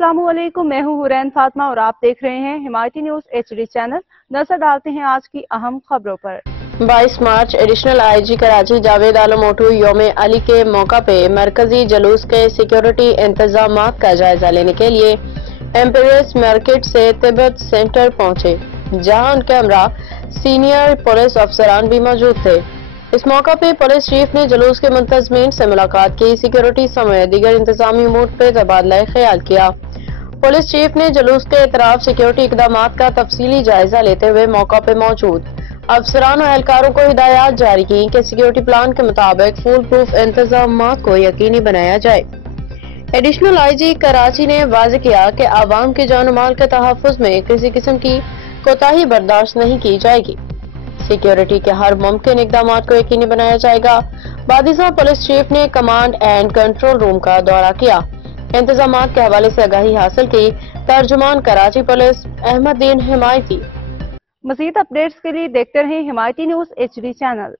अस्सलामुअलैकुम, मैं हूँ हुरैन फातिमा और आप देख रहे हैं हिमायती न्यूज HD चैनल। नजर डालते हैं आज की अहम खबरों पर। 22 मार्च एडिशनल IG कराची जावेद आलम ओटू यौम अली के मौका पे मरकजी जुलूस के सिक्योरिटी इंतजाम का जायजा लेने के लिए एम्पेयर्स मार्केट से तिब्बत सेंटर पहुंचे, जहां उनके हमरा सीनियर पुलिस अफसरान भी मौजूद थे। इस मौका पे पुलिस चीफ ने जुलूस के मुंतजमीन से मुलाकात की, सिक्योरिटी समेत दीगर इंतजामी उमूर पे तबादला ख्याल किया। पुलिस चीफ ने जुलूस के इतराफ सिक्योरिटी इकदाम का तफसीली जायजा लेते हुए मौका पे मौजूद अफसरान और एहलकारों को हिदायत जारी की कि सिक्योरिटी प्लान के मुताबिक फुल प्रूफ इंतजाम को यकीनी बनाया जाए। एडिशनल IG कराची ने वाज़ेह किया कि आवाम के जान माल के तहफ़्फ़ुज़ में किसी किस्म की कोताही बर्दाश्त नहीं की जाएगी। सिक्योरिटी के हर मुमकिन इकदाम को यकीनी बनाया जाएगा। बादिसा पुलिस चीफ ने कमांड एंड कंट्रोल रूम का दौरा किया, इंतजामात के हवाले से आगाही हासिल की। तर्जुमान कराची पुलिस अहमद दीन हिमायती। मज़ीद अपडेट्स के लिए देखते रहें हिमायती न्यूज HD चैनल।